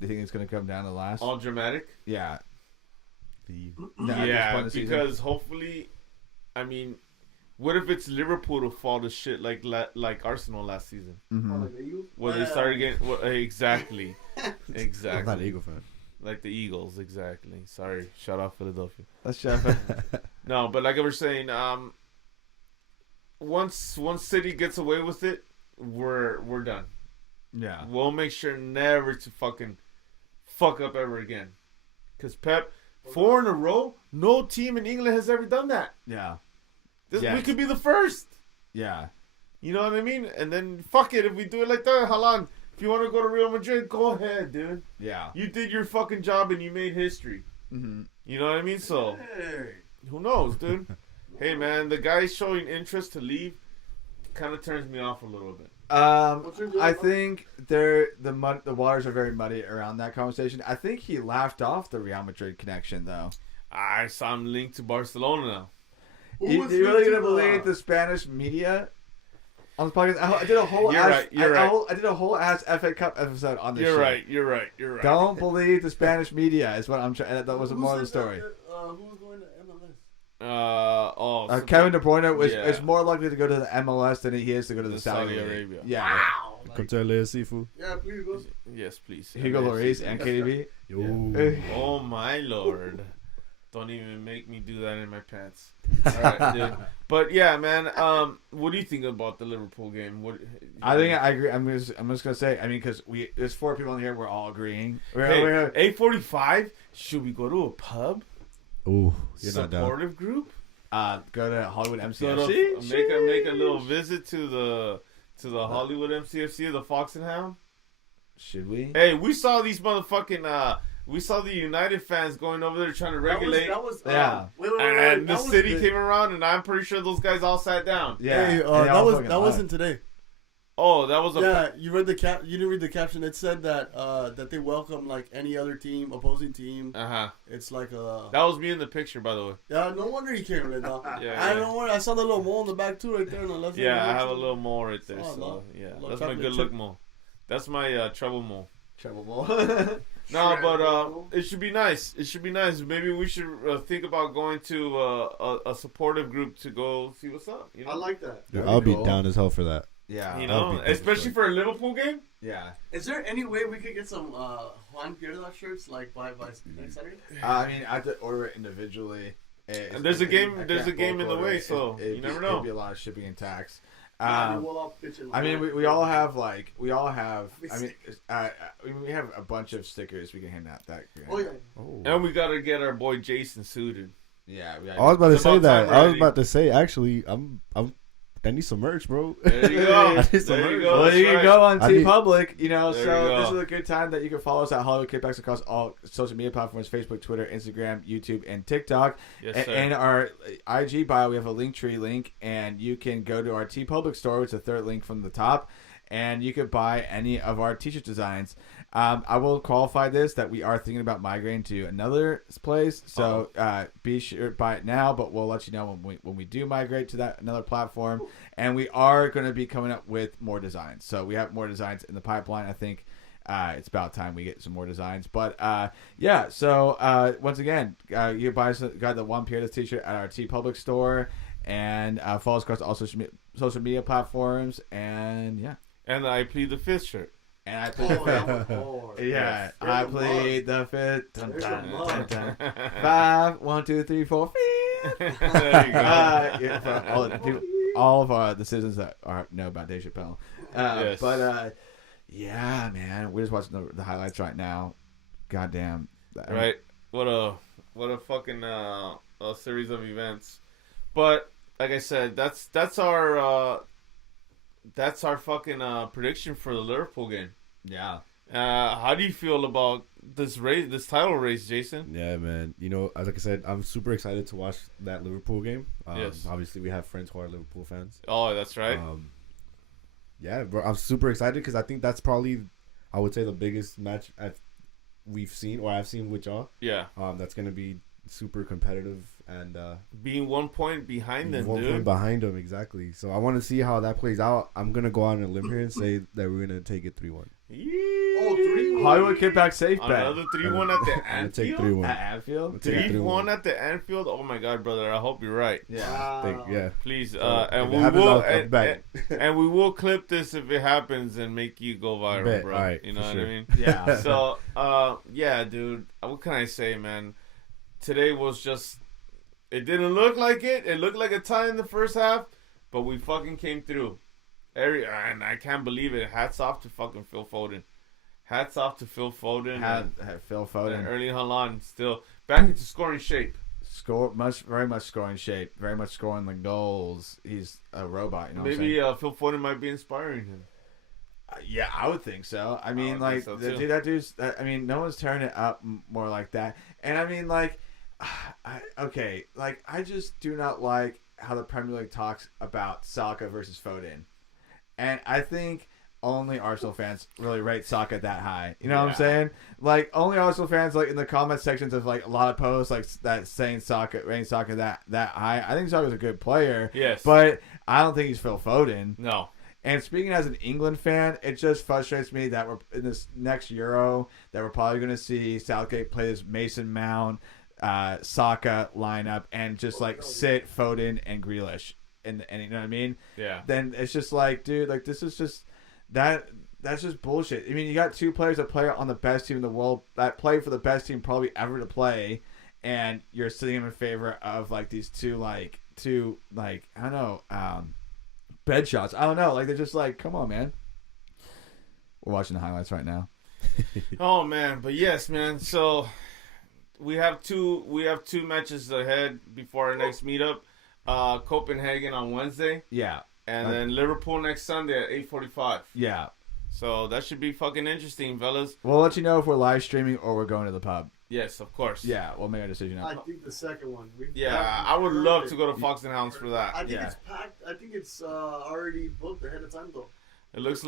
Do you think it's going to come down to the last? All dramatic. Yeah. The At this point in the season? Because hopefully, I mean, what if it's Liverpool to fall to shit like Arsenal last season? Mm-hmm. Where they started getting exactly. I'm not an Eagle fan. Like the Eagles, exactly. Sorry, shout out Philadelphia. That's Jeff. No, but like I was saying, once City gets away with it, we're done. Yeah. We'll make sure never to fucking fuck up ever again. Cause Pep, 4 in a row, no team in England has ever done that. Yeah. We could be the first. Yeah. You know what I mean? And then fuck it, if we do it like that, Halan, if you want to go to Real Madrid, go ahead, dude. Yeah. You did your fucking job and you made history. Mm-hmm. You know what I mean? So, who knows, dude? Hey, man, the guy showing interest to leave kind of turns me off a little bit. I think the waters are very muddy around that conversation. I think he laughed off the Real Madrid connection, though. I saw him linked to Barcelona now. You really gonna believe the Spanish media on this podcast? I did a whole I did a whole ass FA Cup episode on this. You're right. Don't believe the Spanish media is what I'm trying. That was more of the story. Who's going to MLS? Kevin De Bruyne is more likely to go to the MLS than he is to go to the Saudi Arabia. Yeah. Wow. Come to LA Sifu. Yeah, please go. Yes, please. Hugo Lloris and KDB. Yo. Oh my lord. Don't even make me do that in my pants. All right, dude. But yeah, man. What do you think about the Liverpool game? I think I agree. I'm just gonna say. I mean, because there's 4 people in here. We're all agreeing. Hey, 8:45. Should we go to a pub? Ooh, you're not down. Supportive group. Go to Hollywood Go MCFC. to make a little visit to the Hollywood MCFC of the Fox and Hound. Should we? Hey, we saw these motherfucking. We saw the United fans going over there trying to regulate. That was yeah. Wait, and the city came around, and I'm pretty sure those guys all sat down. Yeah. Hey, And that wasn't today. Oh, that was a. You read you didn't read the caption. It said that that they welcome like any other team, opposing team. It's like a. That was me in the picture, by the way. Yeah, no wonder he came right now. Yeah, don't worry. I saw the little mole in the back too, right there on the left. Yeah, I have a little mole right there. Oh, So yeah, little that's my chocolate good look chip. mole. That's my trouble mole. Trouble ball. No, but it should be nice. It should be nice. Maybe we should think about going to a supportive group to go see what's up. You know? I like that. Dude, I'll be down as hell for that. Yeah. You I'll know, be especially for a Liverpool game. Yeah. Is there any way we could get some Juan Pierda shirts like by next Saturday? I mean, I have to order it individually. There's a game in the way, so you never know. It'd be a lot of shipping and tax. We'll all pitch in. I mean, we all have I mean, we have a bunch of stickers we can hand out. That. Oh yeah. Oh. And we gotta get our boy Jason suited. Yeah. I was about to It's say about that. time I was already. about to say actually, I need some merch, bro. There you go. I need some There you merch. go. Well, That's you can right. go on I need- TeePublic, you know, There so you go. this is a good time that you can follow us at Hollywood Kickbacks across all social media platforms, Facebook, Twitter, Instagram, YouTube, and TikTok. Yes, sir. And our IG bio, we have a Linktree link, and you can go to our TeePublic store, which is the third link from the top, and you could buy any of our t-shirt designs. I will qualify this that we are thinking about migrating to another place, so be sure to buy it now, but we'll let you know when we do migrate to that another platform. And we are going to be coming up with more designs. So we have more designs in the pipeline. I think it's about time we get some more designs. But yeah, so once again, you got the One Peerless t-shirt at our T Public store, and follow us across all social media platforms, and yeah. And I plead the fifth shirt. And I plead the fifth. Oh, Yeah, yes. I plead the fifth. Dun, There's dun, a dun, mug. dun. 5, 1, 2, 3, 4, 5. There you go. Yeah, for all the people, all of the citizens that know about Dave Chappelle. Yes. But yeah, man, we're just watching the highlights right now. Goddamn. Right? What a fucking a series of events. But like I said, that's our fucking prediction for the Liverpool game. Yeah. How do you feel about this title race, Jason? Yeah, man. You know, like I said, I'm super excited to watch that Liverpool game. Yes. Obviously, we have friends who are Liverpool fans. Oh, that's right. Yeah, bro, I'm super excited because I think that's probably, I would say, the biggest match we've seen or I've seen with y'all. Yeah. That's gonna be super competitive and Being 1 point behind them, 1 dude. point behind them, exactly. So I want to see how that plays out. I'm gonna go on a limb here and say that we're gonna take it 3-1. Oh, 3-1. Hollywood Kickback safe bet. Another 3-1 at the I'm gonna take Anfield. 3-1. At Anfield? Take it 3-1 at the Anfield. Oh my God, brother! I hope you're right. Yeah. Yeah. Please, So, and if we it happens, will, I'll bet. and we will clip this if it happens and make you go viral, Bet. bro. All right, You know for what sure. I mean? Yeah. So, yeah, dude. What can I say, man? Today was just. It didn't look like it. It looked like a tie in the first half, but we fucking came through. And I can't believe it. Hats off to fucking Phil Foden. Hats off to Phil Foden. Had Phil and Foden. Erling Haaland still back into scoring shape. Very much scoring shape. Very much scoring the goals. He's a robot. You know what I'm Maybe saying? Phil Foden might be inspiring him. Yeah, I would think so. I mean, would like, think so, too. dude, that dude's. I mean, no one's tearing it up more like that. And I mean, like, I just do not like how the Premier League talks about Saka versus Foden, and I think only Arsenal fans really rate Saka that high. You know what I'm Yeah. saying? Like, only Arsenal fans, like, in the comment sections of, like, a lot of posts, like, that saying rating Saka that high. I think Saka's a good player. Yes. But I don't think he's Phil Foden. No. And speaking as an England fan, it just frustrates me that we're in this next Euro that we're probably going to see Southgate play this Mason Mount, Saka lineup and just like sit Foden and Grealish, and you know what I mean? Yeah. Then it's just like, dude, like this is just that's just bullshit. I mean, you got two players that play on the best team in the world, that play for the best team probably ever to play, and you're sitting them in favor of like these two I don't know, bed shots. I don't know. Like, they're just like, come on, man. We're watching the highlights right now. Oh man, but yes, man. So we have two matches ahead before our next meetup. Copenhagen on Wednesday, Yeah. and then Liverpool next Sunday at 8:45. Yeah. So that should be fucking interesting, fellas. We'll let you know if we're live streaming or we're going to the pub. Yes, of course. Yeah, we'll make our decision I out. think the second one. Yeah, I would love to go to Fox and Hounds for that. I think Yeah. it's packed. I think it's already booked ahead of time though. It looks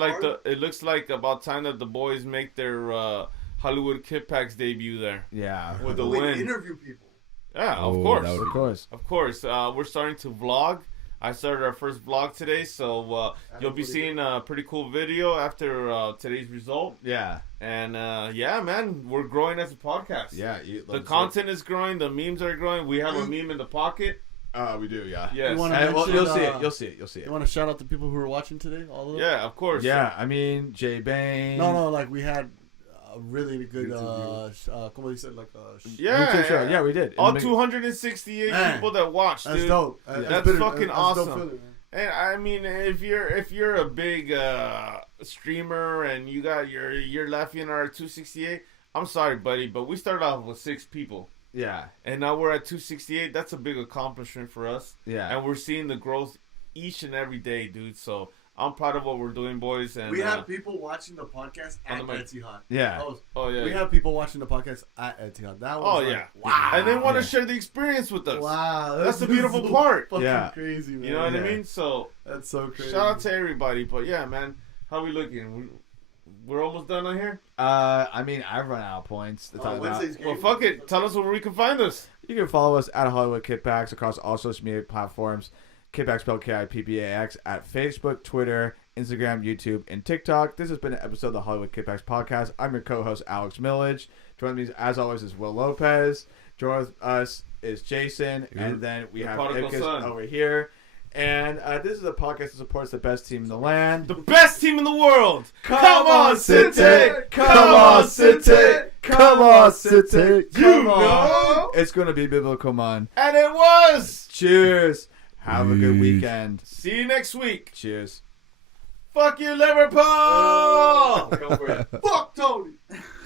like about time that the boys make their Hollywood Kid Packs debut there Yeah. with the We win. interview people. Yeah, Oh, of course. that would Of course. Of course, we're starting to vlog. I started our first vlog today, so you'll be seeing a pretty cool video after today's result. Yeah. And yeah, man, we're growing as a podcast. Yeah. The content is growing, the memes are growing. We have a meme in the pocket. We do, yeah. Yes. You wanna- And, well, mention, you'll see it. uh, You'll see it. You'll see it. You want to shout out the people who are watching today? All of them? Yeah, of course. Yeah, I mean, Jay Bain. No, like we had a really good, YouTube como dice, like Yeah, YouTube show. Yeah, we did. All In the- 268 Man, people that watched, that's dude. dope. That's fucking awesome. Dope feeling, man. And I mean, if you're a big streamer and you got you're laughing at our 268, I'm sorry, buddy, but we started off with 6 people, Yeah. and now we're at 268. That's a big accomplishment for us, Yeah. and we're seeing the growth each and every day, dude. So I'm proud of what we're doing, boys. And We have people watching the podcast on at the mic. Etihad. Yeah. oh yeah, We have people watching the podcast at Etihad. That was oh like, yeah, wow. and they want to Yeah. share the experience with us. Wow, That's the beautiful part. Fucking Yeah. crazy, man. You know what Yeah. I mean? So That's so crazy. shout out to everybody. But yeah, man, how we looking? We're almost done on here. I mean, I've run out of points to talk about. Wednesday's game. Well, fuck it. Tell us where we can find us. You can follow us at Hollywood Kid Packs across all social media platforms. Kid Packs spelled KIPPAX at Facebook, Twitter, Instagram, YouTube, and TikTok. This has been an episode of the Hollywood Kickbacks Podcast. I'm your co-host, Alex Millage. Joining me, as always, is Will Lopez. Joining us is Jason. And then we have prodigal Ipkiss son. over here. And this is a podcast that supports the best team in the land. The best team in the world. Come on, City! Come on, City! Come on, City! Come on. It's going to be Biblical Man. And it was. Cheers. Have a good Peace. weekend. See you next week. Cheers. Fuck you, Liverpool.